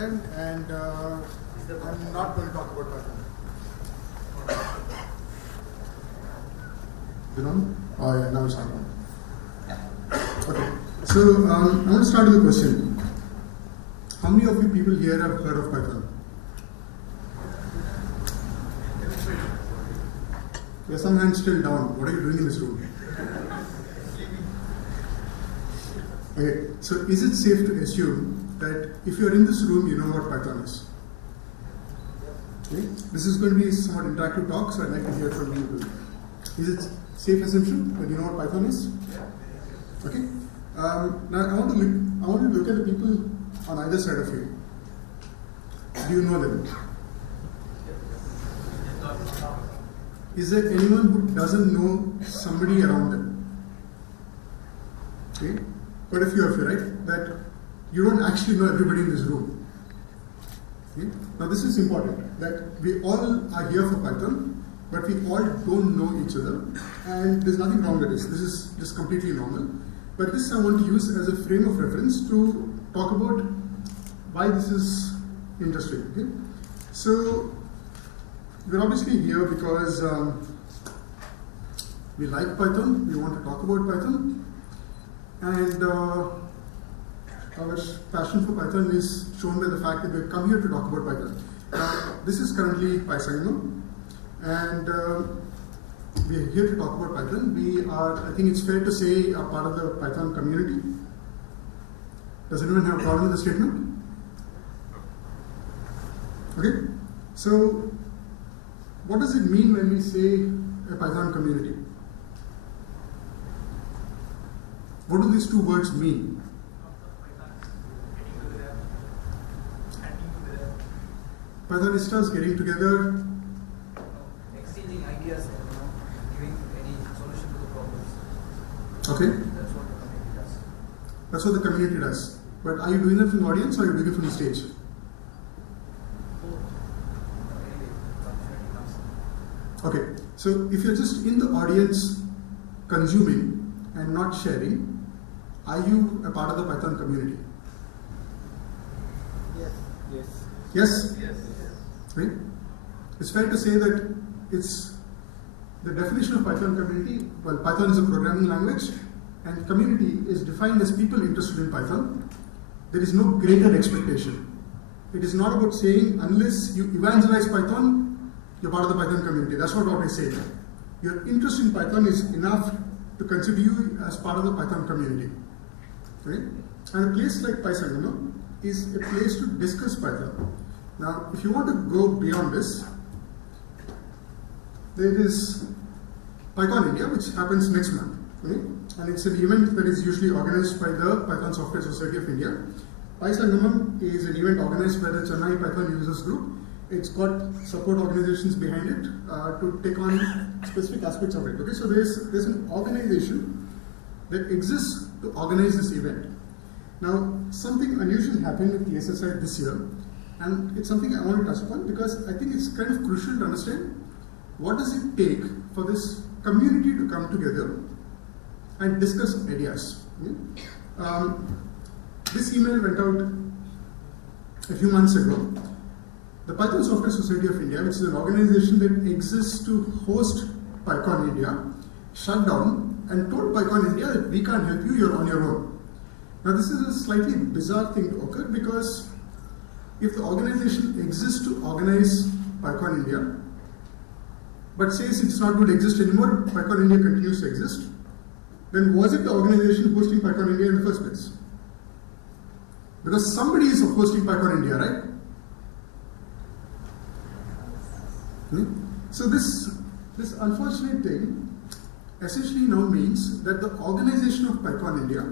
and I'm not going to talk about Python. You know? Oh yeah, now it's on. Okay, so I want to start with a question. How many of you people here have heard of Python? There's some hands still down. What are you doing in this room? Okay, so is it safe to assume that if you're in this room, you know what Python is? Okay, this is going to be somewhat interactive talk, so I'd like to hear from you. Is it safe assumption that you know what Python is? Okay. Now I want to look at the people on either side of you. Do you know them? Is there anyone who doesn't know somebody around them? Okay. Quite a few of you, right? That you don't actually know everybody in this room. Okay? Now this is important, that we all are here for Python, but we all don't know each other, and there's nothing wrong with this. This is just completely normal. But this I want to use as a frame of reference to talk about why this is interesting. Okay? So we're obviously here because we like Python, we want to talk about Python, and our passion for Python is shown by the fact that we've come here to talk about Python. This is currently PySangam, and we are here to talk about Python. We are, I think it's fair to say, a part of the Python community. Does anyone have a problem with the statement? Okay, so what does it mean when we say a Python community? What do these two words mean? Pythonistas getting together, exchanging ideas and giving any solution to the problems. Okay. That's what the community does. That's what the community does. But are you doing that from the audience or are you doing it from the stage? Anyway, opportunity comes. Okay. So if you're just in the audience consuming and not sharing, are you a part of the Python community? Yes. Yes. Yes? Yes. Right? It's fair to say that it's the definition of Python community. Well, Python is a programming language, and community is defined as people interested in Python. There is no greater expectation. It is not about saying unless you evangelize Python, you're part of the Python community. That's not what I say. Your interest in Python is enough to consider you as part of the Python community. Right? And a place like PySangam is a place to discuss Python. Now, if you want to go beyond this, there is PyCon India, which happens next month. Okay? And it's an event that is usually organized by the Python Software Society of India. PySangam is an event organized by the Chennai Python Users Group. It's got support organizations behind it to take on specific aspects of it. Okay? So there's an organization that exists to organize this event. Now, something unusual happened with the SSI this year, and it's something I want to touch upon because I think it's kind of crucial to understand what does it take for this community to come together and discuss ideas. Okay? This email went out a few months ago. The Python Software Society of India, which is an organization that exists to host PyCon India, shut down and told PyCon India that we can't help you, you're on your own. Now this is a slightly bizarre thing to occur because if the organization exists to organize PyCon India, but says it's not going to exist anymore, PyCon India continues to exist, then was it the organization hosting PyCon India in the first place? Because somebody is hosting PyCon India, right? So this unfortunate thing essentially now means that the organization of PyCon India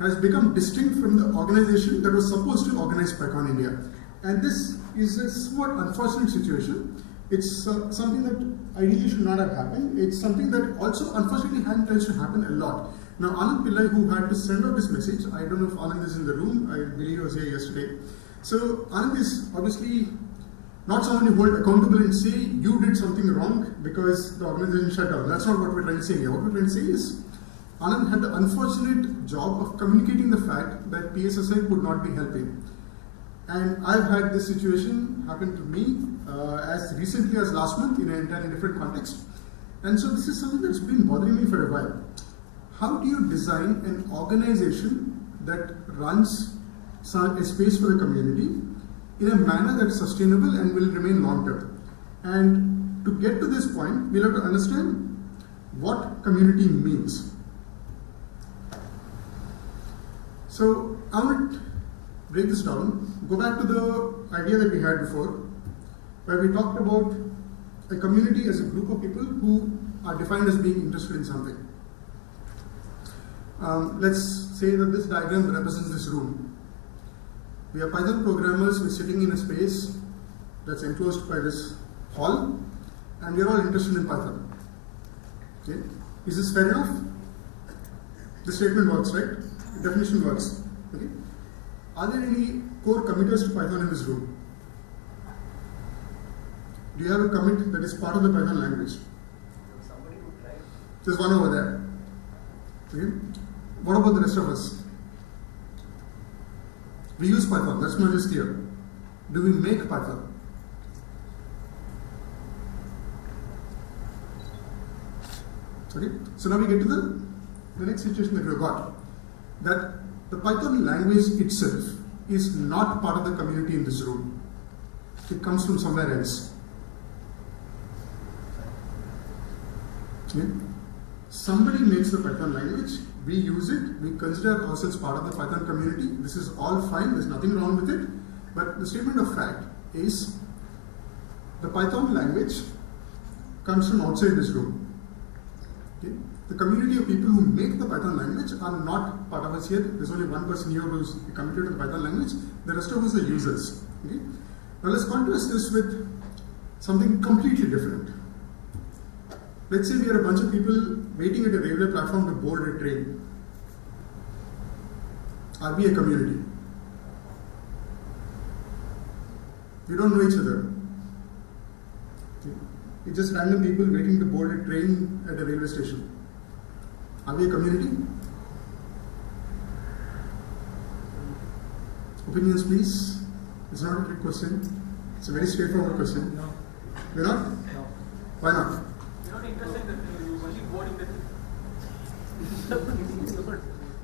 has become distinct from the organization that was supposed to organize PyCon India. And this is a somewhat unfortunate situation. It's something that ideally should not have happened. It's something that also unfortunately tends to happen a lot. Now Anand Pillai, who had to send out this message, I don't know if Anand is in the room, I believe he was here yesterday. So Anand is obviously not someone you hold accountable and say you did something wrong because the organization shut down. That's not what we're trying to say here. What we're trying to say is Anand had the unfortunate job of communicating the fact that PSSI would not be helping. And I've had this situation happen to me as recently as last month in an entirely different context. And so this is something that's been bothering me for a while. How do you design an organization that runs a space for the community in a manner that's sustainable and will remain long term? And to get to this point, we'll have to understand what community means. So I want to break this down, go back to the idea that we had before, where we talked about a community as a group of people who are defined as being interested in something. Let's say that this diagram represents this room. We are Python programmers, we're sitting in a space that's enclosed by this hall, and we're all interested in Python. Okay? Is this fair enough? The statement works, right? The definition works. Okay? Are there any core committers to Python in this room? Do you have a commit that is part of the Python language? Somebody would try. There's one over there. Okay? What about the rest of us? We use Python, that's my list here. Do we make Python? Okay? So now we get to the next situation that we've got. That the Python language itself is not part of the community in this room. It comes from somewhere else. Okay? Somebody makes the Python language, we use it, we consider ourselves part of the Python community. This is all fine, there's nothing wrong with it. But the statement of fact is the Python language comes from outside this room. Okay? The community of people who make the Python language are not part of us here. There's only one person here who's committed to the Python language. The rest of us are users. Okay? Now let's contrast this with something completely different. Let's say we are a bunch of people waiting at a railway platform to board a train. Are we a community? We don't know each other. Okay. It's just random people waiting to board a train at a railway station. Are we a community? Opinions, please. It's not a trick question. It's a very straightforward question. No. We're not? No. Why not? You're not interested in the thing, you're only boarding the thing.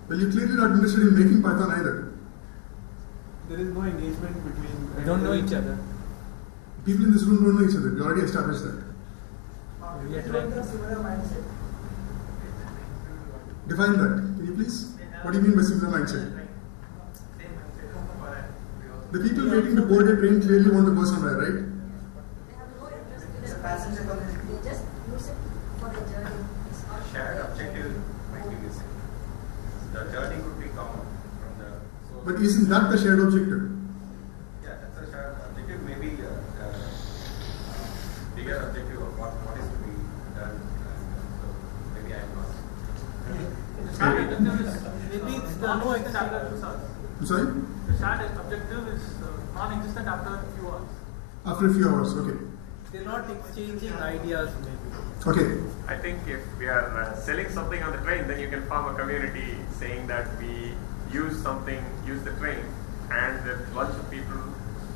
Well, you're clearly not interested in making Python either. There is no engagement between. We don't know each other. People in this room don't know each other. We already established that. We are trying. Define that. Can you please? What do you mean by similar mindset? The people waiting to board a train clearly want to go somewhere, right? They just use it for the journey. It's not Shared objective might be missing. The journey could be common from the. But isn't that the shared objective? Yeah, that's a shared objective. Maybe bigger objective of what is to be done. So maybe I'm lost. Maybe it's no example to us. I'm sorry? The shared objective is non-existent after a few hours. After a few hours, okay. They're not exchanging ideas, maybe. Okay. I think if we are selling something on the train, then you can form a community saying that we use the train, and there's a bunch of people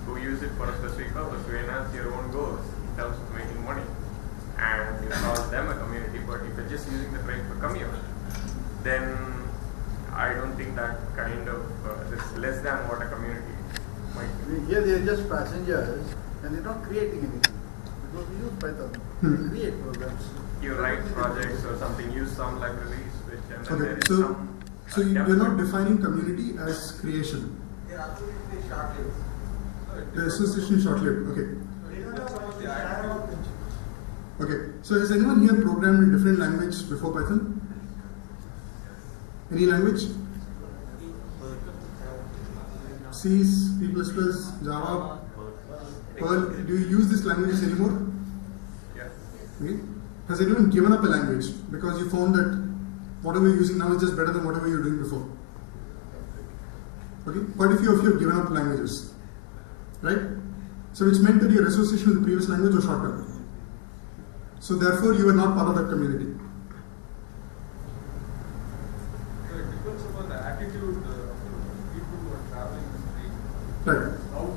who use it for a specific purpose to enhance your own goals in terms of making money. And you call them a community, but if you're just using the train for commute, then I don't think that kind of is less than what a community might be. Here they are just passengers and they're not creating anything. Because we use Python. We create programs. You write projects or something, use some libraries, which and then there Okay. is some. So you're not defining community as creation. They're absolutely short-lived. The association is short-lived. Okay. Okay. So has anyone here programmed in different language before Python? Any language? C, C++, Java, Perl. Do you use these languages anymore? Yes. Okay. Has anyone given up a language because you found that whatever you're using now is just better than whatever you were doing before? Okay. Quite a few of you have given up languages, right? So which meant that your association with the previous language was short term. So therefore you were not part of that community. So it depends upon the attitude of the people who are traveling the street. Right. How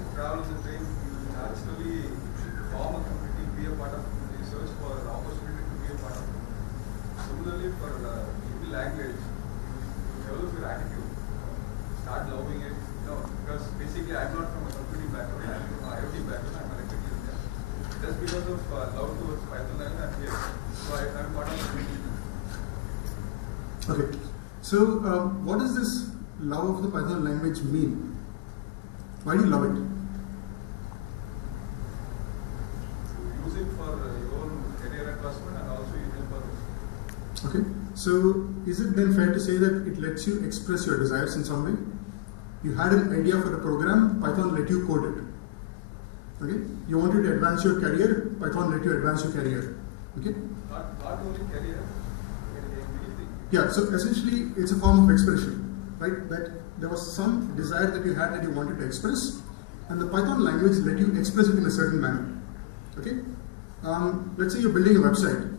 because of love towards Python and I'm here. So I'm part of the community. Okay. So, what does this love of the Python language mean? Why do you love it? Use it for your own career advancement and also you help others. Okay. So, is it then fair to say that it lets you express your desires in some way? You had an idea for a program, Python let you code it. Okay. You wanted to advance your career, Python let you advance your career. Okay. Not only career, anything. Yeah. So essentially, it's a form of expression, right? That there was some desire that you had that you wanted to express, and the Python language let you express it in a certain manner. Okay. Let's say you're building a website,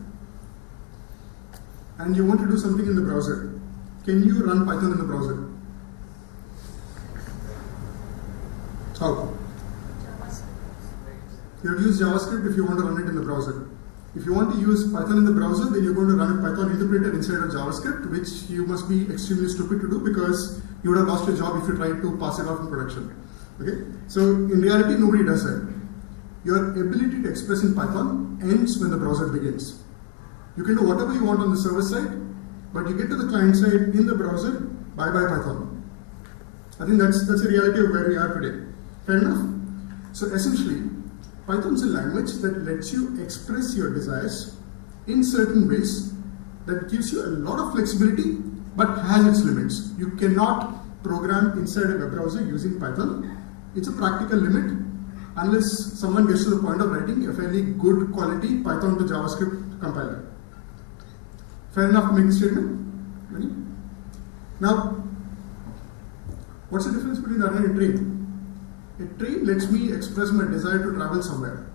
and you want to do something in the browser. Can you run Python in the browser? How? You have to use JavaScript if you want to run it in the browser. If you want to use Python in the browser, then you're going to run a Python interpreter inside of JavaScript, which you must be extremely stupid to do because you would have lost your job if you tried to pass it off in production. Okay? So in reality, nobody does that. Your ability to express in Python ends when the browser begins. You can do whatever you want on the server side, but you get to the client side in the browser, bye-bye Python. I think that's the reality of where we are today. Fair enough? So essentially, Python is a language that lets you express your desires in certain ways that gives you a lot of flexibility but has its limits. You cannot program inside a web browser using Python. It's a practical limit unless someone gets to the point of writing a fairly good quality Python to JavaScript compiler. Fair enough to make this statement? Ready? Now, what's the difference between that and a train? A train lets me express my desire to travel somewhere.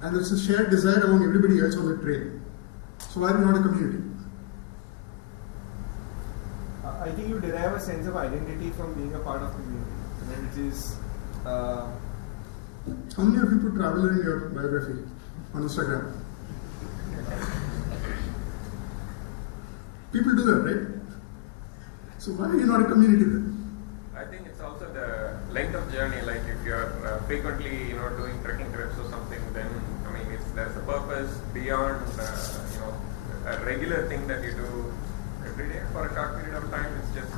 And there's a shared desire among everybody else on the train. So why are we not a community? I think you derive a sense of identity from being a part of the community, which is... How many of you put traveler in your biography on Instagram? People do that, right? So why are you not a community then? I think it's also the length of journey. Like if you're frequently, doing trekking trips or something, then there's a purpose beyond, a regular thing that you do every day for a short period of time. It's just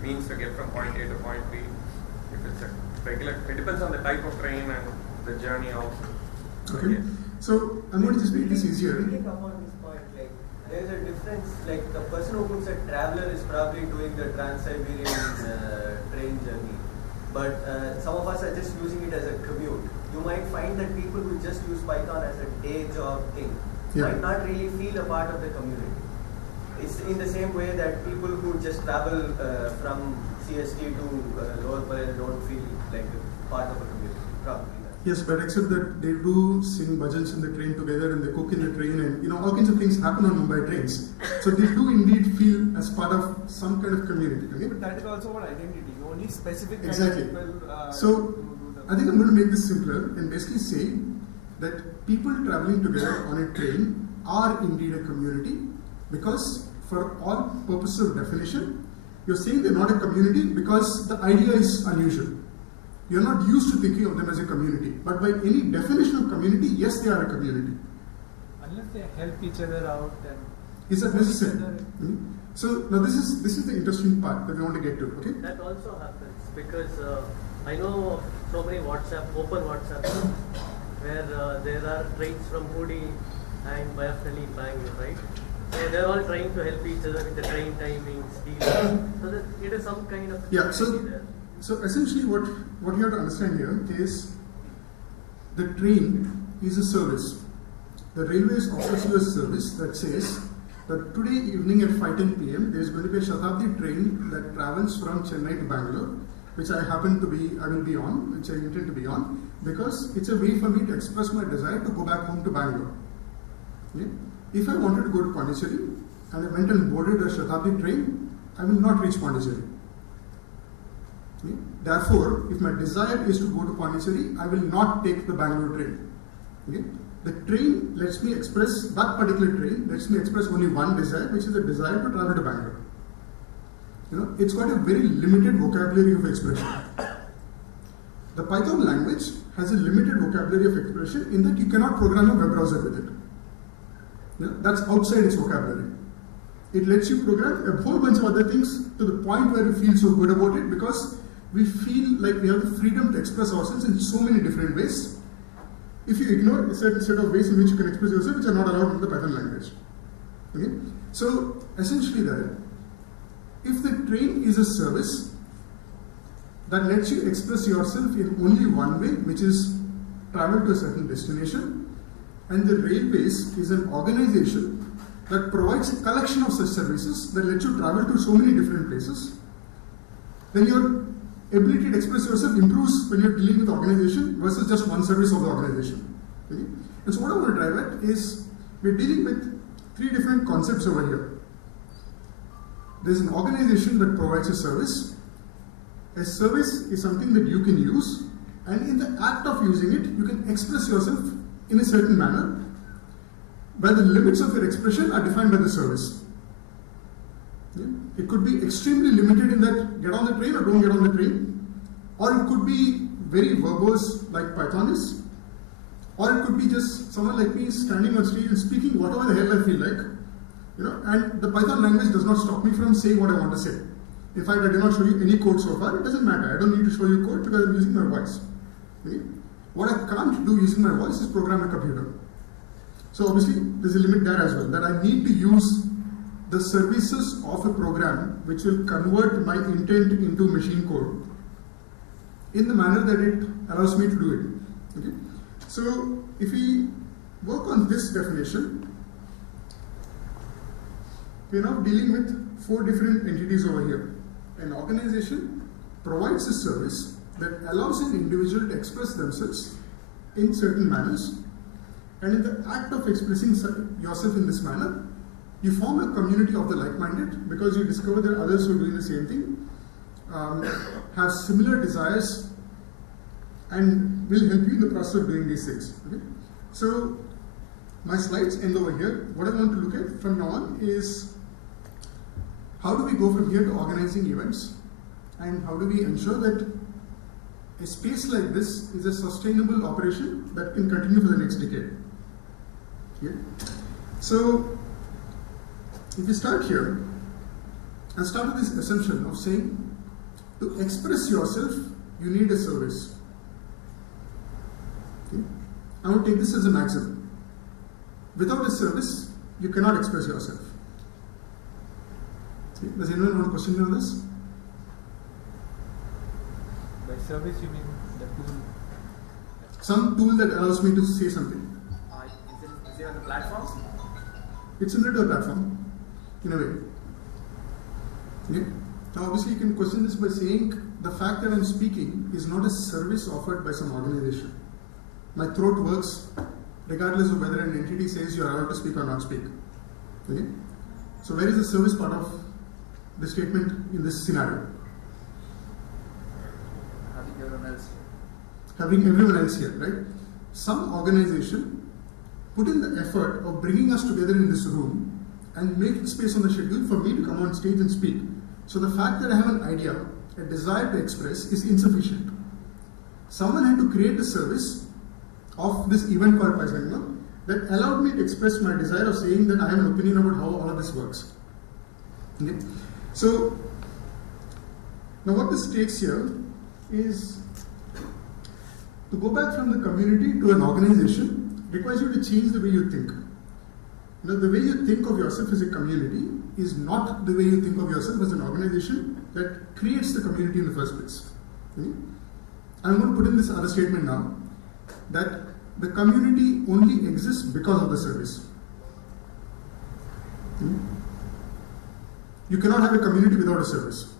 means to get from point A to point B. If it's a regular, it depends on the type of train and the journey also. Okay. Yes. So I'm going to just make this easier. Really come on this point, like there's a difference. Like the person who puts a traveler is probably doing the Trans-Siberian train journey, but some of us are just using it as a commute. You might find that people who just use Python as a day job thing might not really feel a part of the community. It's in the same way that people who just travel from CST to Lower Parel don't feel like a part of a community. Probably. Yes, but except that they do sing bhajans in the train together and they cook in the train and all kinds of things happen on Mumbai trains. So they do indeed feel as part of some kind of community. Okay? But that is also about identity. Only specific kind Exactly. of people so I think I'm going to make this simpler and basically say that people traveling together on a train are indeed a community because for all purposes of definition, you're saying they're not a community because the idea is unusual. You're not used to thinking of them as a community. But by any definition of community, yes, they are a community. Unless they help each other out and Is that necessary? So now this is the interesting part that we want to get to. Okay. That also happens because I know of so many open WhatsApp groups where there are trains from Puri and Bayafali in Bangalore, right? So they're all trying to help each other with the train timings, deals. So that it is some kind of there. So essentially what you have to understand here is the train is a service. The railways offers you a service that says that today evening at 5:10 p.m. there is going to be a Shatabdi train that travels from Chennai to Bangalore, which I will be on, which I intend to be on, because it's a way for me to express my desire to go back home to Bangalore. Okay? If I wanted to go to Pondicherry and I went and boarded a Shatabdi train, I will not reach Pondicherry. Okay? Therefore, if my desire is to go to Pondicherry, I will not take the Bangalore train. Okay? The train lets me express, that particular train lets me express only one desire, which is the desire to travel to Bangalore. It's got a very limited vocabulary of expression. The Python language has a limited vocabulary of expression in that you cannot program a web browser with it. Yeah, that's outside its vocabulary. It lets you program a whole bunch of other things to the point where we feel so good about it because we feel like we have the freedom to express ourselves in so many different ways. If you ignore a certain set of ways in which you can express yourself, which are not allowed in the Python language. Okay? So essentially that, if the train is a service that lets you express yourself in only one way, which is travel to a certain destination, and the railways is an organization that provides a collection of such services that let you travel to so many different places, then your ability to express yourself improves when you're dealing with organization versus just one service of the organization. Okay? And so what I want to drive at is, we're dealing with three different concepts over here. There's an organization that provides a service. A service is something that you can use, and in the act of using it, you can express yourself in a certain manner, where the limits of your expression are defined by the service. Yeah? It could be extremely limited in that get on the train or don't get on the train, or it could be very verbose like Python is, or it could be just someone like me standing on stage and speaking whatever the hell I feel like. And the Python language does not stop me from saying what I want to say. In fact, I did not show you any code so far. It doesn't matter. I don't need to show you code because I'm using my voice. Okay? What I can't do using my voice is program a computer. So obviously, there's a limit there as well, that I need to use the services of a program which will convert my intent into machine code in the manner that it allows me to do it. Okay? So if we work on this definition, we're now dealing with four different entities over here. An organization provides a service that allows an individual to express themselves in certain manners, and in the act of expressing yourself in this manner, you form a community of the like-minded because you discover there are others who are doing the same thing, have similar desires, and will help you in the process of doing these things. Okay? So my slides end over here. What I want to look at from now on is, how do we go from here to organizing events, and how do we ensure that a space like this is a sustainable operation that can continue for the next decade. Yeah? So if you start here, and start with this assumption of saying, to express yourself, you need a service. Okay? I will take this as a maximum. Without a service, you cannot express yourself. Okay? Does anyone want to question me on this? By service, you mean the tool? Some tool that allows me to say something. Is it on the platform? It's similar to a platform, in a way. Okay? Now obviously you can question this by saying, the fact that I'm speaking is not a service offered by some organization. My throat works regardless of whether an entity says you are allowed to speak or not speak. Okay? So where is the service part of the statement in this scenario? Having everyone else. Having everyone else here, right? Some organization put in the effort of bringing us together in this room and making space on the schedule for me to come on stage and speak. So the fact that I have an idea, a desire to express, is insufficient. Someone had to create a service of this event called Python that allowed me to express my desire of saying that I have an opinion about how all of this works. Okay? So now what this takes here is, to go back from the community to an organization requires you to change the way you think. Now, the way you think of yourself as a community is not the way you think of yourself as an organization that creates the community in the first place. Okay? I'm going to put in this other statement now, that the community only exists because of the service. Okay? You cannot have a community without a service.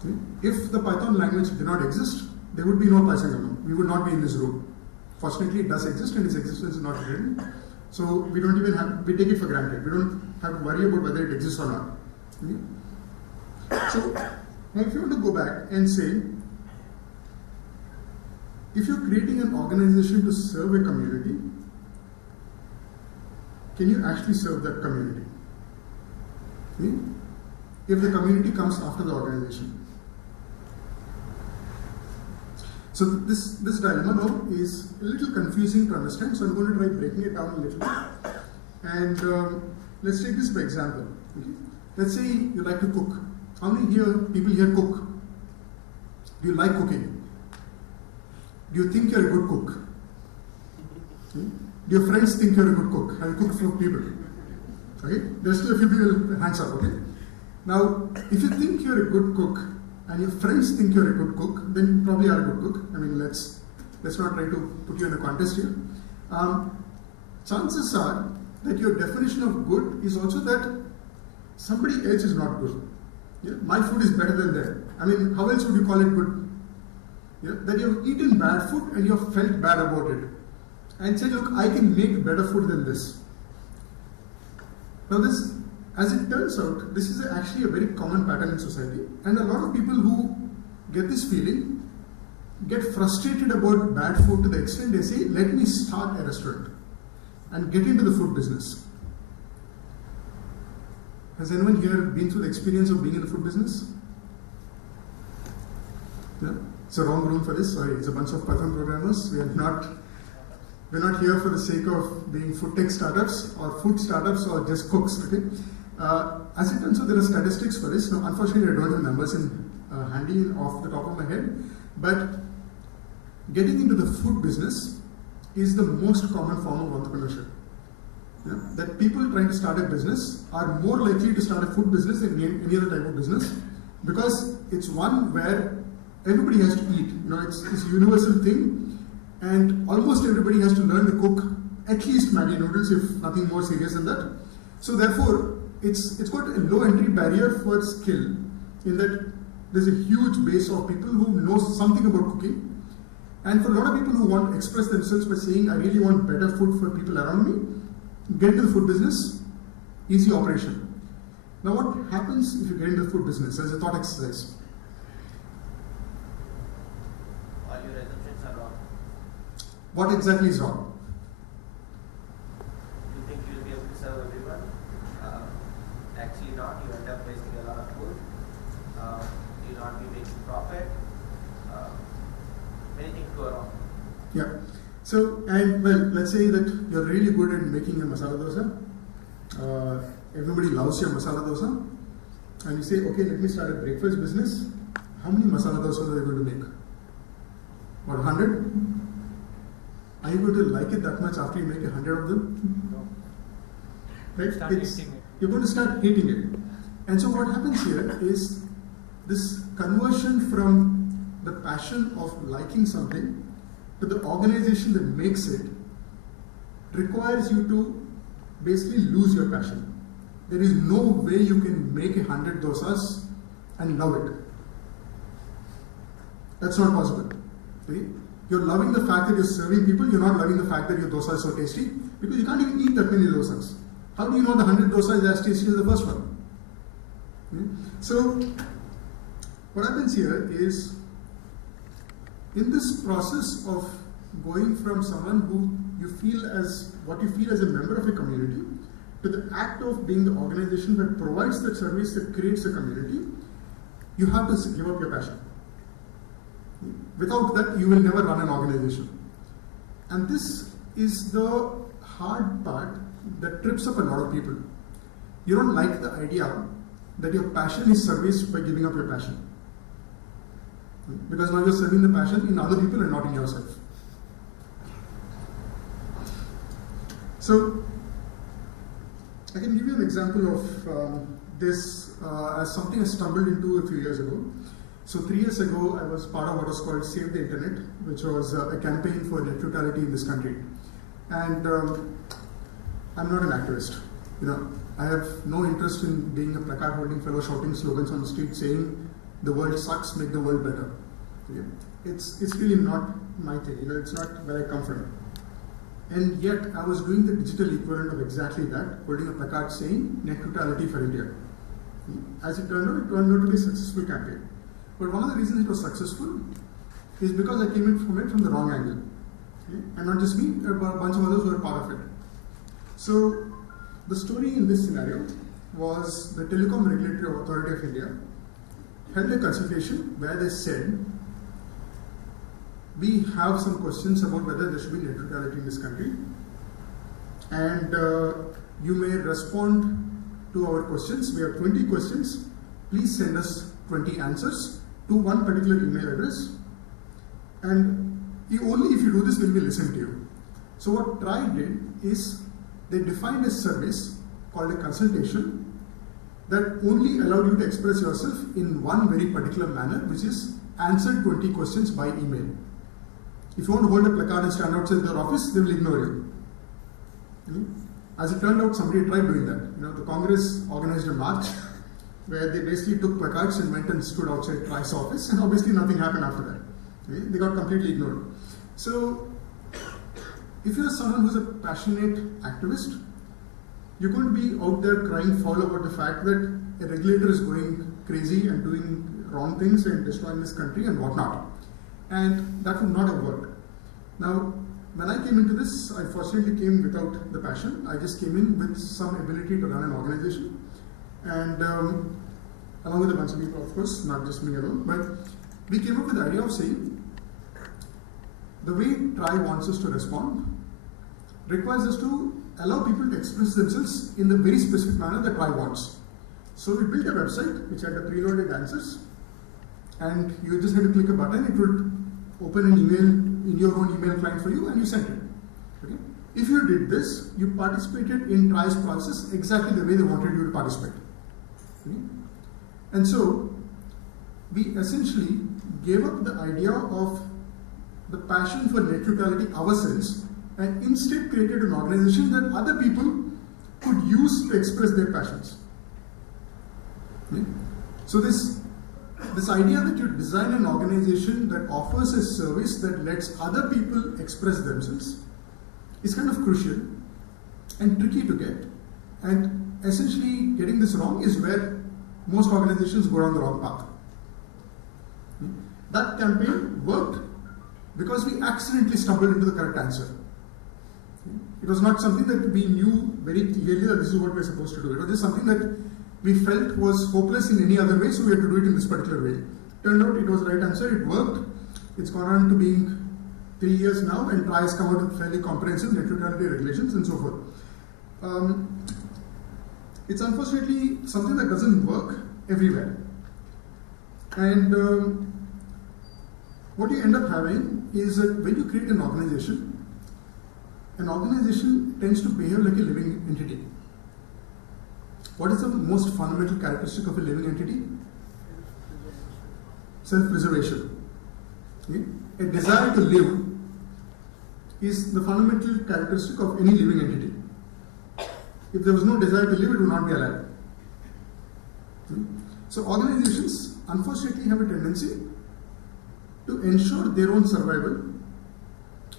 Okay? If the Python language did not exist, there would be no Python. We would not be in this room. Fortunately, it does exist, and its existence is not hidden. So we don't even have, we take it for granted. We don't have to worry about whether it exists or not. Okay? So now if you want to go back and say, if you're creating an organization to serve a community, can you actually serve that community? Okay? If the community comes after the organization. So this dilemma now is a little confusing to understand, so I'm going to try breaking it down a little bit. And let's take this by example. Okay? Let's say you like to cook. How many people here cook? Do you like cooking? Do you think you're a good cook? Okay? Do your friends think you're a good cook? Have you cooked for people? Okay? There's still a few people, hands up, okay? Now, if you think you're a good cook and your friends think you're a good cook, then you probably are a good cook. I mean, let's not try to put you in a contest here. Chances are that your definition of good is also that somebody else is not good. Yeah? My food is better than theirs. I mean, how else would you call it good? Yeah? That you've eaten bad food and you've felt bad about it. And said, look, I can make better food than this. Now this, as it turns out, this is actually a very common pattern in society. And a lot of people who get this feeling get frustrated about bad food to the extent they say, let me start a restaurant and get into the food business. Has anyone here been through the experience of being in the food business? Yeah? It's a wrong room for this. Sorry, it's a bunch of Python programmers. We're not here for the sake of being food tech startups or food startups or just cooks. Okay? As it turns out, there are statistics for this. Now, unfortunately, I don't have numbers handy off the top of my head. But getting into the food business is the most common form of entrepreneurship. Yeah? That people trying to start a business are more likely to start a food business than any other type of business, because it's one where everybody has to eat. You know, it's a universal thing, and almost everybody has to learn to cook at least Maggi noodles, if nothing more serious than that. So therefore, it's got a low entry barrier for skill, in that there's a huge base of people who know something about cooking. And for a lot of people who want to express themselves by saying, I really want better food for people around me, get into the food business, easy operation. Now what happens if you get into the food business as a thought exercise? All your assumptions are wrong. What exactly is wrong? You think you will be able to serve everyone? Actually not. You end up wasting a lot of food. You'll not be making profit. Many things go wrong. Yeah. So, and well, let's say that you're really good at making a masala dosa. Everybody loves your masala dosa. And you say, okay, let me start a breakfast business. How many masala dosas are you going to make? What, 100? Are you going to like it that much after you make 100 of them? No. Right? Start hating it. You're going to start hating it. And so what happens here is this conversion from the passion of liking something to the organization that makes it requires you to basically lose your passion. There is no way you can make 100 dosas and love it. That's not possible. Okay? You're loving the fact that you're serving people, you're not loving the fact that your dosa is so tasty, because you can't even eat that many dosas. How do you know the 100 dosa is as tasty as the first one? Okay? So, what happens here is, in this process of going from someone who you feel as, what you feel as a member of a community, to the act of being the organization that provides the service that creates a community, you have to give up your passion. Without that, you will never run an organization. And this is the hard part that trips up a lot of people. You don't like the idea that your passion is serviced by giving up your passion. Because now you're serving the passion in other people and not in yourself. So, I can give you an example of this as something I stumbled into a few years ago. So 3 years ago, I was part of what was called Save the Internet, which was a campaign for net neutrality in this country. And I'm not an activist. You know, I have no interest in being a placard-holding fellow shouting slogans on the street saying, the world sucks, make the world better. Okay? It's really not my thing. You know, it's not where I come from. And yet, I was doing the digital equivalent of exactly that, holding a placard saying net neutrality for India. As it turned out to be a successful campaign. But one of the reasons it was successful is because I came in from it from the wrong angle. Okay? And not just me, but a bunch of others who were part of it. So, the story in this scenario was the Telecom Regulatory Authority of India held a consultation where they said, we have some questions about whether there should be net neutrality in this country, and you may respond to our questions. We have 20 questions. Please send us 20 answers to one particular email address, and only if you do this will we listen to you. So what TRI did is they defined a service called a consultation that only allowed you to express yourself in one very particular manner, which is answer 20 questions by email. If you want to hold a placard and stand outside their office, they will ignore you. As it turned out, somebody tried doing that. The Congress organized a march where they basically took placards and went and stood outside TRI's office, and obviously nothing happened after that. They got completely ignored. So, if you're someone who's a passionate activist, you're going to be out there crying foul about the fact that a regulator is going crazy and doing wrong things and destroying this country and whatnot. And that would not have worked. Now, when I came into this, I fortunately came without the passion. I just came in with some ability to run an organization. And along with a bunch of people, of course, not just me alone. But we came up with the idea of saying, the way TRI wants us to respond requires us to allow people to express themselves in the very specific manner that TRI wants. So we built a website which had the preloaded answers, and you just had to click a button. It would open an email in your own email client for you, and you sent it. Okay? If you did this, you participated in TRI's process exactly the way they wanted you to participate. Okay? And so we essentially gave up the idea of the passion for net neutrality ourselves, and instead created an organization that other people could use to express their passions. Okay? So this idea that you design an organization that offers a service that lets other people express themselves is kind of crucial and tricky to get. And essentially getting this wrong is where most organizations go down the wrong path. Okay? That campaign worked because we accidentally stumbled into the correct answer. It was not something that we knew very clearly that this is what we're supposed to do. It was just something that we felt was hopeless in any other way, so we had to do it in this particular way. Turned out it was the right answer, it worked. It's gone on to being 3 years now, and TRI has come out with fairly comprehensive net neutrality regulations and so forth. It's unfortunately something that doesn't work everywhere. And what you end up having is that when you create an organization tends to behave like a living entity. What is the most fundamental characteristic of a living entity? Self-preservation. Okay? A desire to live is the fundamental characteristic of any living entity. If there was no desire to live, it would not be alive. Okay? So organizations unfortunately have a tendency to ensure their own survival,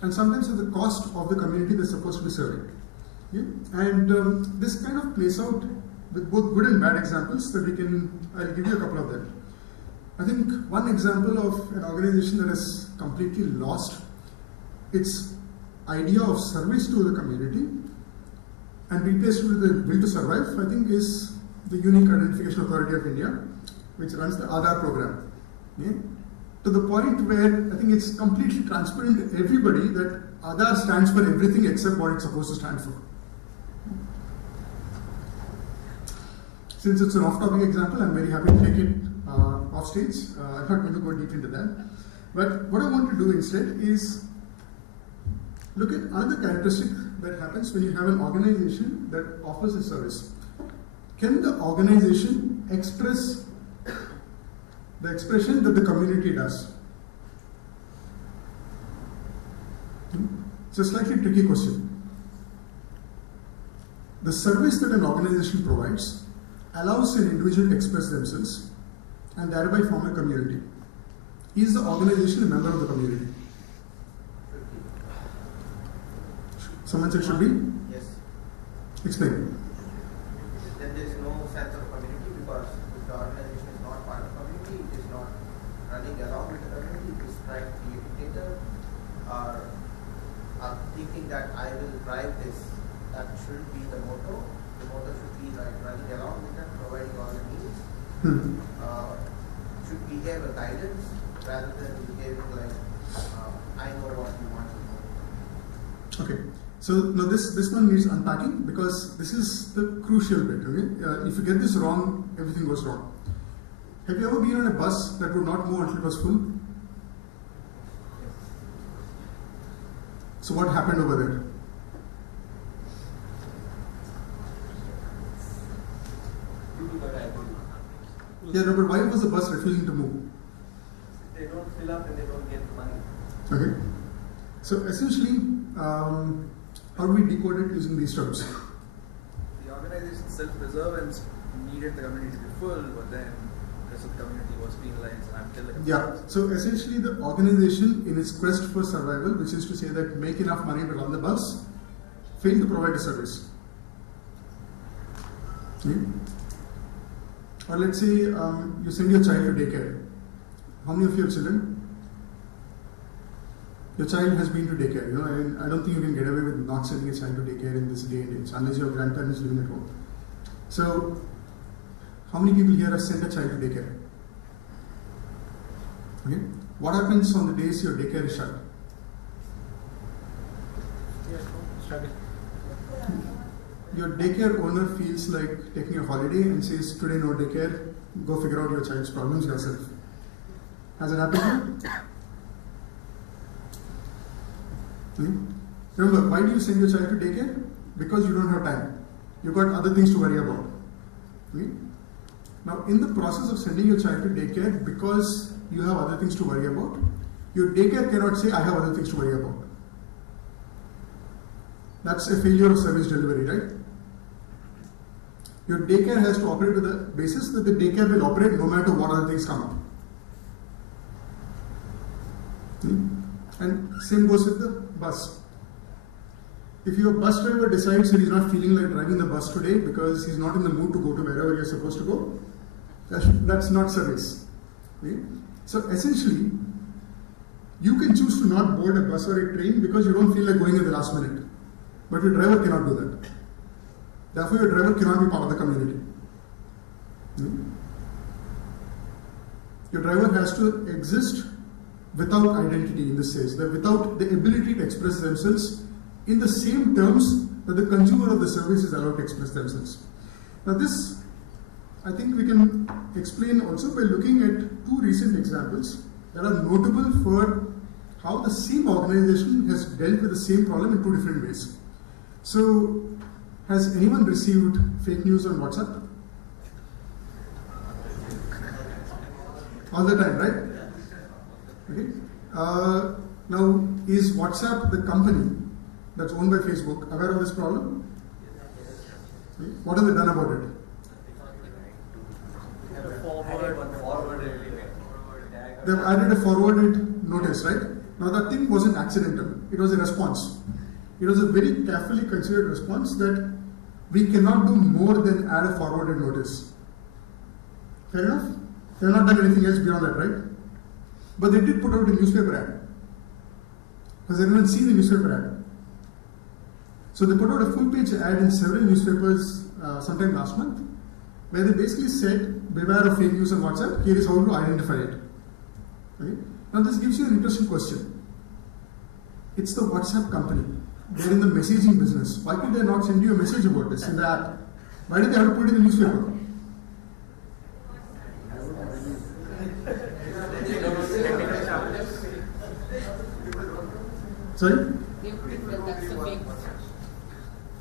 and sometimes at the cost of the community they're supposed to be serving. Okay? And this kind of plays out with both good and bad examples that I'll give you a couple of them. I think one example of an organization that has completely lost its idea of service to the community and replaced it with the will to survive, I think, is the Unique Identification Authority of India, which runs the Aadhaar program. Okay? To the point where I think it's completely transparent to everybody that Aadhaar stands for everything except what it's supposed to stand for. Since it's an off-topic example, I'm very happy to take it off stage. I'm not going to go deep into that. But what I want to do instead is look at another characteristic that happens when you have an organization that offers a service. Can the organization express the expression that the community does? It's a slightly tricky question. The service that an organization provides allows an individual to express themselves and thereby form a community. Is the organization a member of the community? Someone said should be? Yes. Explain. Then there is no sense of community because if the organization is not part of the community, it is not running along with the community, it is trying to be a dictator, or thinking that I will drive this. That should be the motto. The motto should be like running along with them, providing all the needs. Should behave a guidance rather than behaving like So now this one needs unpacking because this is the crucial bit. Okay? If you get this wrong, everything goes wrong. Have you ever been on a bus that would not move until it was full? So what happened over there? Yeah, no, but why was the bus refusing to move? They don't fill up and they don't get money. Okay. So essentially, how do we decode it using these terms? The organization's self-preservance needed the community to be full, but then the rest of the community was penalized until it Yeah. So essentially, the organization, in its quest for survival, which is to say that make enough money to run the bus, failed to provide a service. Okay. Or let's say you send your child to daycare. How many of you have children? Your child has been to daycare. You know, I don't think you can get away with not sending a child to daycare in this day and age, unless your grandparents living at home. So, how many people here have sent a child to daycare? Okay. What happens on the days your daycare is shut? Your daycare owner feels like taking a holiday and says, today no daycare, go figure out your child's problems yourself. Has it happened to you? Remember, why do you send your child to daycare? Because you don't have time. You've got other things to worry about. Okay? Now, in the process of sending your child to daycare, because you have other things to worry about, your daycare cannot say, I have other things to worry about. That's a failure of service delivery, right? Your daycare has to operate with the basis that the daycare will operate no matter what other things come up. And same goes with the bus. If your bus driver decides that he's not feeling like driving the bus today because he's not in the mood to go to wherever you're supposed to go, that's not service. Okay? So essentially, you can choose to not board a bus or a train because you don't feel like going at the last minute. But your driver cannot do that. Therefore, your driver cannot be part of the community. Your driver has to exist without identity in this sense, without the ability to express themselves in the same terms that the consumer of the service is allowed to express themselves. Now this, I think we can explain also by looking at two recent examples that are notable for how the same organization has dealt with the same problem in two different ways. So, has anyone received fake news on WhatsApp? All the time, right? Okay. Now, is WhatsApp, the company that's owned by Facebook, aware of this problem? Okay. What have they done about it? They've added a forwarded notice, right? Now that thing wasn't accidental. It was a response. It was a very carefully considered response that we cannot do more than add a forwarded notice. Fair enough? They have not done anything else beyond that, right? But they did put out a newspaper ad. Has anyone seen the newspaper ad? So they put out a full page ad in several newspapers sometime last month, where they basically said, beware of fake news on WhatsApp, here is how to identify it. Okay? Now this gives you an interesting question. It's the WhatsApp company. They're in the messaging business. Why could they not send you a message about this in the app? Why did they have to put it in the newspaper? Sorry?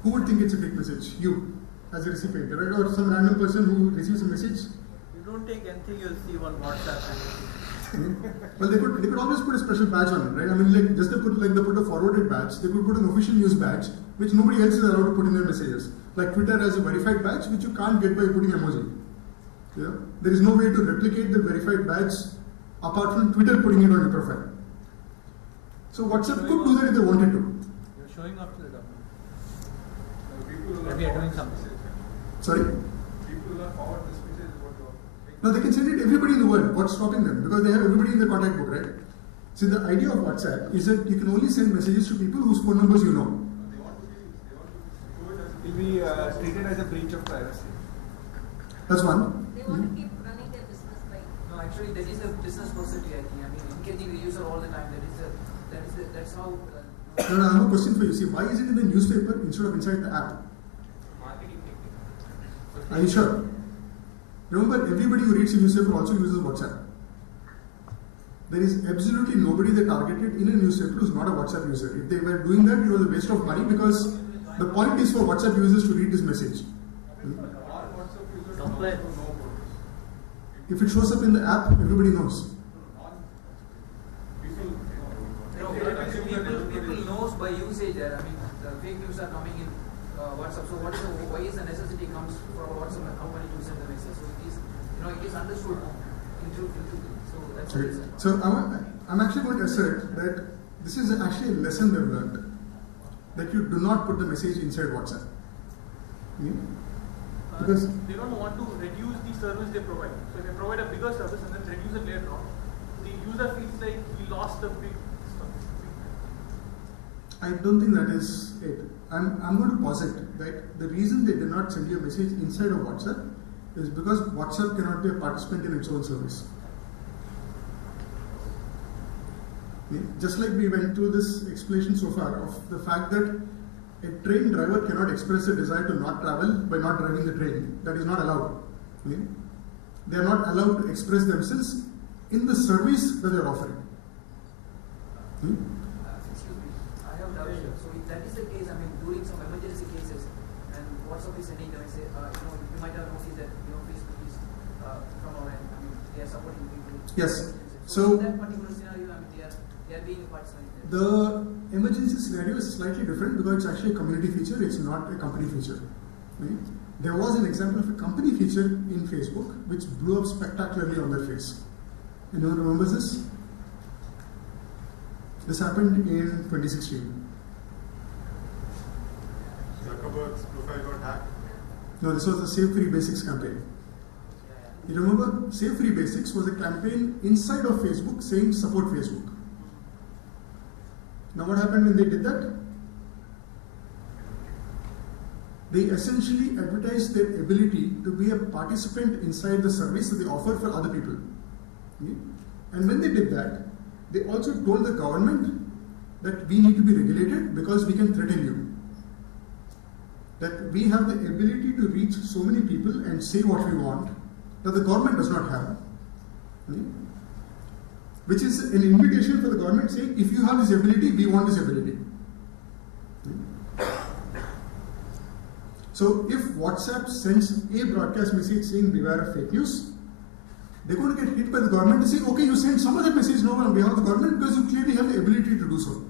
Who would think it's a fake message? You, as a recipient, right? Or some random person who receives a message? You don't take anything you'll see on WhatsApp. Well, they could always put a special badge on it, right? I mean, like they put a forwarded badge. They could put an official news badge, which nobody else is allowed to put in their messages. Like Twitter has a verified badge, which you can't get by putting emoji. Yeah, there is no way to replicate the verified badge apart from Twitter putting it on your profile. So WhatsApp could do that if they wanted to. You're showing off to the government. People Maybe you're doing something. Sorry? People will not forward this message about your. No, they can send it to everybody in the world. What's stopping them? Because they have everybody in the contact book, right? So the idea of WhatsApp is that you can only send messages to people whose phone numbers you know. They want to do it as It will be treated as a breach of privacy. That's one. They want to keep running their business by. No, actually, there is a business possibility. I think. I mean, engaging the user all the time. That's how Now I have a question for you. See, why is it in the newspaper instead of inside the app? Marketing technique. Are you sure? Remember, everybody who reads a newspaper also uses WhatsApp. There is absolutely nobody they targeted in a newspaper who is not a WhatsApp user. If they were doing that, it was a waste of money because the point is for WhatsApp users to read this message. If it shows up in the app, everybody knows. People knows by usage there. I mean, the fake news are coming in WhatsApp. So why is the necessity comes for WhatsApp company to send the message? So it is understood intuitively. So that's the reason. So I'm actually going to assert that this is actually a lesson they've learned, that you do not put the message inside WhatsApp. Because they don't want to reduce the service they provide. So if they provide a bigger service and then reduce it later on, the user feels like he lost the big stuff. I don't think that is it. I'm going to posit that the reason they did not send you a message inside of WhatsApp is because WhatsApp cannot be a participant in its own service. Just like we went through this explanation so far of the fact that a train driver cannot express a desire to not travel by not driving the train. That is not allowed. They are not allowed to express themselves in the service that they are offering. Excuse me, I have doubt here. So if that is the case, I mean, during some emergency cases, and WhatsApp is sending them, I say, you might have noticed that Facebook is from our end. I mean, they are supporting people. Yes. So in that particular scenario, I mean, they are being a participant. The emergency scenario is slightly different because it's actually a community feature, it's not a company feature. There was an example of a company feature in Facebook which blew up spectacularly on their face. Anyone remembers this? This happened in 2016. Zuckerberg's profile got hacked? No, this was the Save Free Basics campaign. You remember, Save Free Basics was a campaign inside of Facebook saying support Facebook. Now what happened when they did that? They essentially advertised their ability to be a participant inside the service that they offer for other people. And when they did that, they also told the government that we need to be regulated because we can threaten you. That we have the ability to reach so many people and say what we want that the government does not have. Which is an invitation for the government saying, if you have this ability, we want this ability. So if WhatsApp sends a broadcast message saying beware of fake news, they're going to get hit by the government to say, okay, you send some other message now on behalf of the government because you clearly have the ability to do so.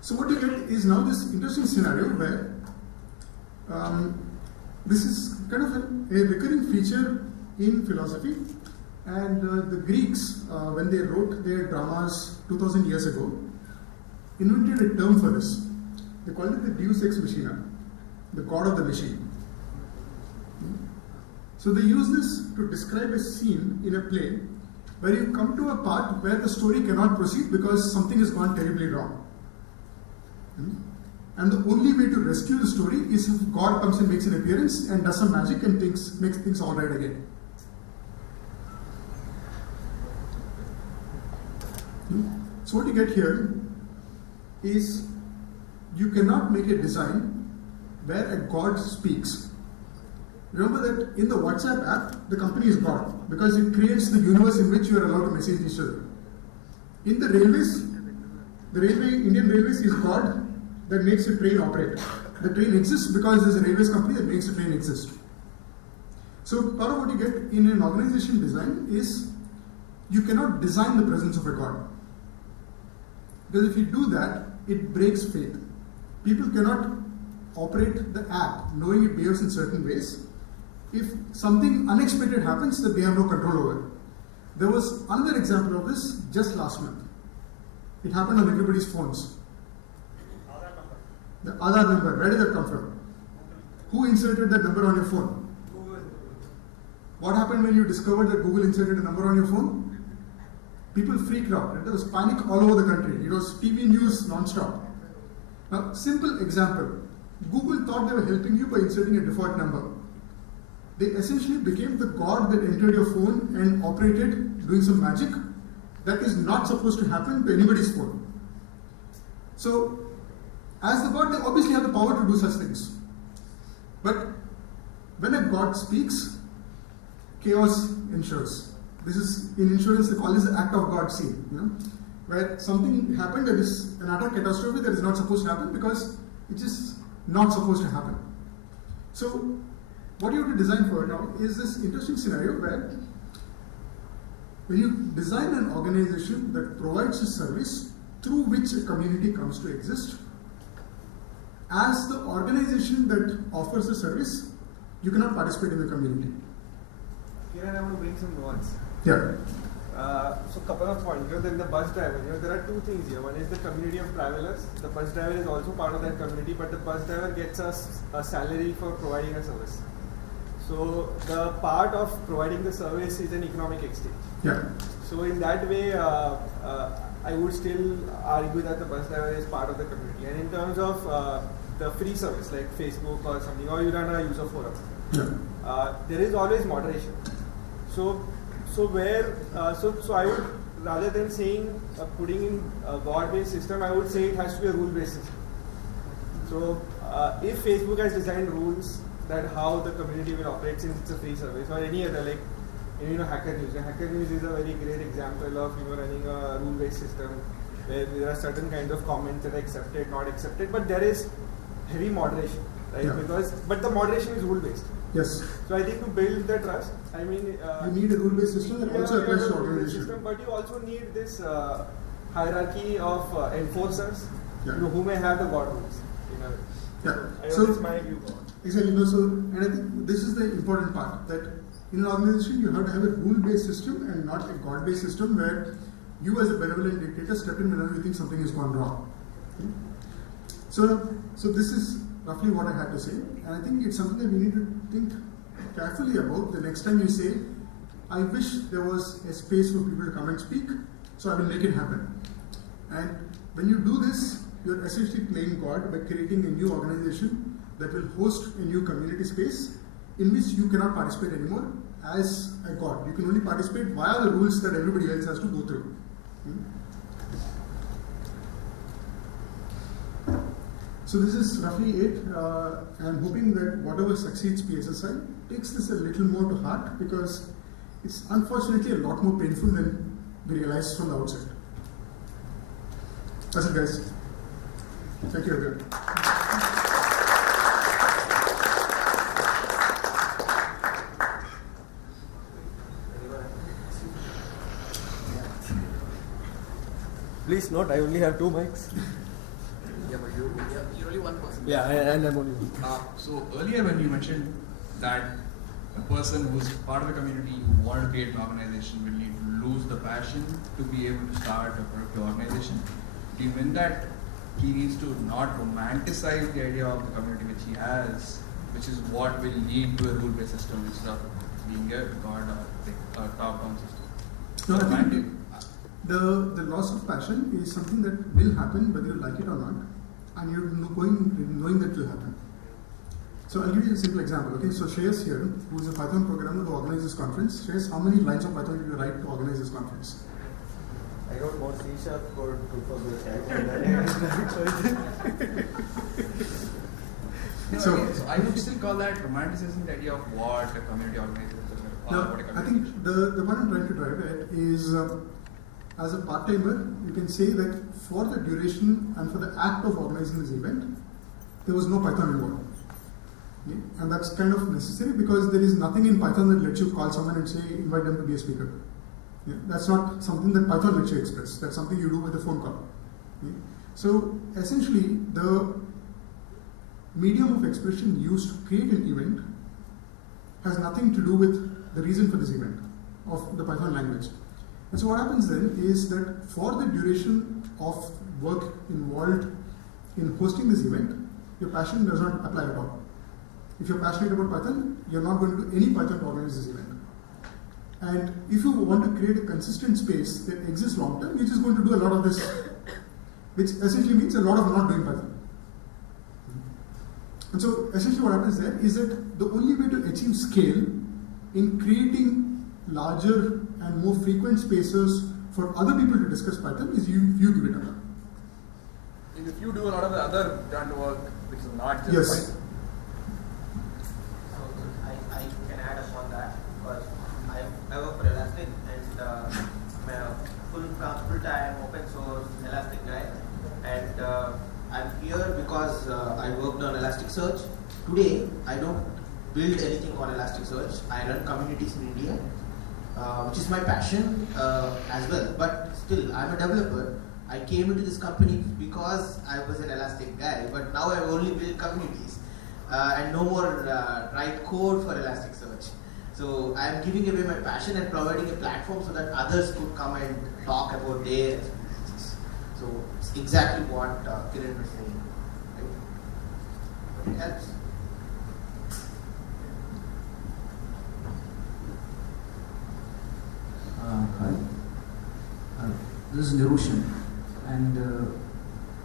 So what you get is now this interesting scenario where this is kind of a recurring feature in philosophy. And the Greeks, when they wrote their dramas 2000 years ago, invented a term for this. They called it the Deus Ex Machina, the god of the machine. So they use this to describe a scene in a play where you come to a part where the story cannot proceed because something has gone terribly wrong. And the only way to rescue the story is if God comes and makes an appearance and does some magic and makes things all right again. So what you get here is you cannot make a design where a God speaks. Remember that in the WhatsApp app, the company is God because it creates the universe in which you are allowed to message each other. In the railways, Indian Railways is God that makes a train operate. The train exists because there's a railways company that makes the train exist. So part of what you get in an organization design is you cannot design the presence of a God. Because if you do that, it breaks faith. People cannot operate the app knowing it behaves in certain ways if something unexpected happens that they have no control over. There was another example of this just last month. It happened on everybody's phones. The Aadhaar number, where did that come from? Who inserted that number on your phone? Google. What happened when you discovered that Google inserted a number on your phone? People freaked out. There was panic all over the country. It was TV news non-stop. Now, simple example. Google thought they were helping you by inserting a default number. They essentially became the god that entered your phone and operated doing some magic that is not supposed to happen to anybody's phone. So, as the God, they obviously have the power to do such things. But when a God speaks, chaos ensures. This is, in insurance, they call this the act of God scene, where something happened that is an utter catastrophe that is not supposed to happen because it is not supposed to happen. So, what you have to design for now is this interesting scenario where when you design an organization that provides a service through which a community comes to exist, as the organization that offers the service, you cannot participate in the community. Kiran, I want to bring some nuance. Yeah. So couple of points. Then the bus driver. There are two things here. One is the community of travelers. The bus driver is also part of that community, but the bus driver gets a salary for providing a service. So the part of providing the service is an economic exchange. Yeah. So in that way, I would still argue that the bus driver is part of the community. And in terms of the free service like Facebook or something, or you run a user forum, there is always moderation. So I would, rather than saying putting in a God-based system, I would say it has to be a rule-based system. So if Facebook has designed rules that how the community will operate since it's a free service, or any other like Hacker News. Hacker News is a very great example of running a rule-based system where there are certain kind of comments that are accepted, not accepted, but there is heavy moderation, right? Yeah. But the moderation is rule-based. Yes. So I think to build the trust, I mean, you need a rule-based system that also applies to organization. System, but you also need this hierarchy of enforcers, who may have the God rules. So that's my view. Exactly. So, and I think this is the important part, that in an organization you have to have a rule-based system and not a God-based system where you as a benevolent dictator step in whenever you think something has gone wrong. Okay? So this is roughly what I had to say, and I think it's something that we need to think carefully about the next time you say, I wish there was a space for people to come and speak, so I will make it happen. And when you do this, you're essentially playing God by creating a new organization that will host a new community space in which you cannot participate anymore as a God. You can only participate via the rules that everybody else has to go through. So this is roughly it. I'm hoping that whatever succeeds PSSI takes this a little more to heart, because it's unfortunately a lot more painful than we realized from the outset. That's it, guys. Thank you again. Please note, I only have 2 mics. Yeah, but You're only one person. Yeah, and I'm only one. So earlier when you mentioned that a person who's part of the community who want to create an organization will need to lose the passion to be able to start a productive organization, do you mean that he needs to not romanticize the idea of the community which he has, which is what will lead to a rule-based system instead of being a God or a top-down system? No, I think the loss of passion is something that will happen whether you like it or not, and you're knowing that it will happen. So I'll give you a simple example. Okay, so Shreyas here, who is a Python programmer who organized this conference. Shreyas, how many lines of Python did you write to organize this conference? I wrote more C# code for the chat. So I would still call that romanticizing the idea of what a community organization is. No, I think the one I'm trying to drive at is, as a part-timer, you can say that for the duration and for the act of organizing this event, there was no Python involved. Okay? And that's kind of necessary because there is nothing in Python that lets you call someone and say, invite them to be a speaker. Yeah? That's not something that Python lets you express. That's something you do with a phone call. Okay? So essentially, the medium of expression used to create an event has nothing to do with the reason for this event of the Python language. And so what happens then is that for the duration of work involved in hosting this event, your passion does not apply at all. If you're passionate about Python, you're not going to do any Python to organize this event. And if you want to create a consistent space that exists long term, you're just going to do a lot of this, which essentially means a lot of not doing Python. And so essentially what happens there is that the only way to achieve scale in creating larger and more frequent spaces for other people to discuss Python is you give it up. if you do a lot of the other grunt work, which is not just Yes. Python. So I can add upon that because I work for Elastic and I'm a full-time open source Elastic guy, and I'm here because I worked on Elasticsearch. Today I don't build anything on Elasticsearch. I run communities in India, which is my passion as well. But still, I'm a developer. I came into this company because I was an Elastic guy, but now I only build communities and no more write code for Elasticsearch. So I'm giving away my passion and providing a platform so that others could come and talk about their experiences. So it's exactly what Kiran was saying, right? But it helps. Hi, this is Niroshan, and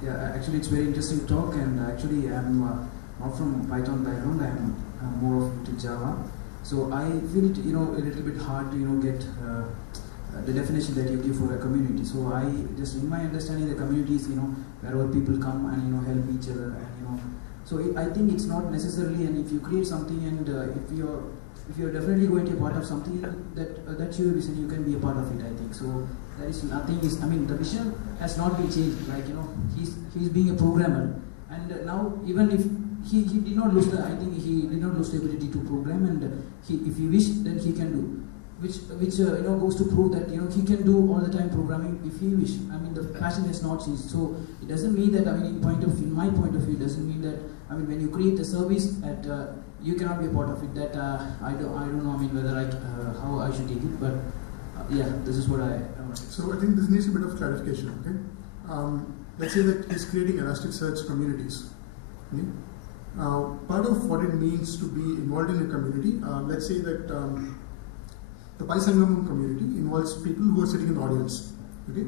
yeah, actually it's very interesting talk. And actually, I'm not from Python background. I'm more of into Java. So I feel it, a little bit hard to get the definition that you give for a community. So I just, in my understanding, the community is wherever people come and help each other, and so I think it's not necessarily. And if you create something, and if you're definitely going to be a part of something, that you listen, you can be a part of it. I think so. There is nothing. The vision has not been changed. Like he's being a programmer, and now even if he did not lose I think he did not lose the ability to program, and if he wish, then he can do, which goes to prove that he can do all the time programming if he wish. The passion has not changed. So it doesn't mean that in my point of view, it doesn't mean that when you create a service that you cannot be a part of it. That I don't know. Whether how I should take it, but yeah, this is what I want. So I think this needs a bit of clarification. Okay, let's say that he's creating Elasticsearch communities. Okay? Part of what it means to be involved in a community, let's say that the PySangamam community involves people who are sitting in the audience. Okay,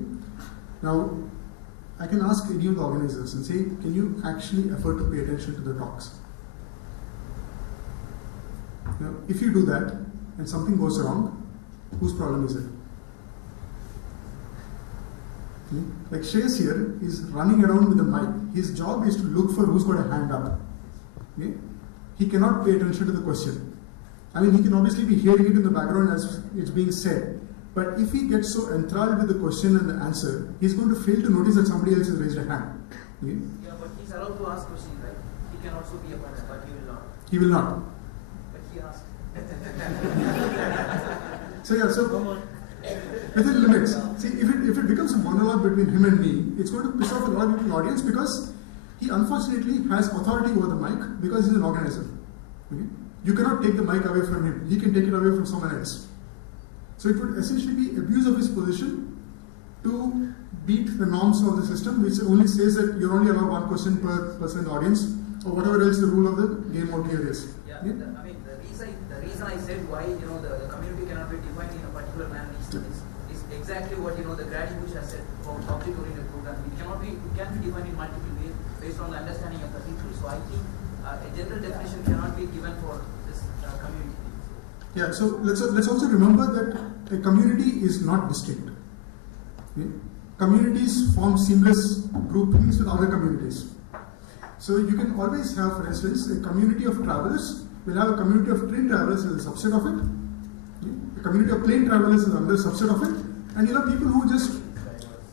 now I can ask any of the organizers and say, can you actually afford to pay attention to the talks? Now, if you do that and something goes wrong, whose problem is it? Okay? Like Shreyas here is running around with a mic. His job is to look for who's got a hand up. Okay? He cannot pay attention to the question. He can obviously be hearing it in the background as it's being said. But if he gets so enthralled with the question and the answer, he's going to fail to notice that somebody else has raised a hand. Okay? Yeah, but he's allowed to ask questions, right? He can also be a part, but he will not. He will not. But he asked. So within limits. See, if it becomes a monologue between him and me, it's going to piss off a lot of people in the audience because he unfortunately has authority over the mic because he's an organizer. Okay? You cannot take the mic away from him. He can take it away from someone else. So it would essentially be abuse of his position to beat the norms of the system, which only says that you're only allowed one question per person in the audience, or whatever else the rule of the game out here is. Yeah. The reason I said why the community cannot be defined in a particular manner is exactly what the Grady Bush has said about object-oriented programming. It can be defined in multiple ways based on the understanding of the people. So I think a general definition cannot be given for this community. Yeah, so let's also remember that a community is not distinct. Okay? Communities form seamless groupings with other communities. So you can always have, for instance, a community of travelers will have a community of train travelers as a subset of it. Okay? A community of plane travelers is another subset of it. And people who just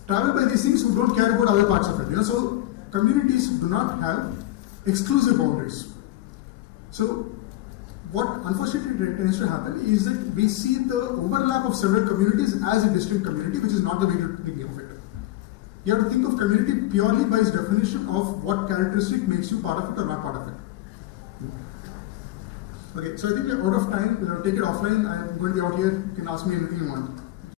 travel by these things who don't care about other parts of it. So communities do not have exclusive boundaries. So what unfortunately tends to happen is that we see the overlap of several communities as a distinct community, which is not the way to think of it. You have to think of community purely by its definition of what characteristic makes you part of it or not part of it. Okay, so I think we're out of time. We'll take it offline. I'm going to be out here. You can ask me anything you want.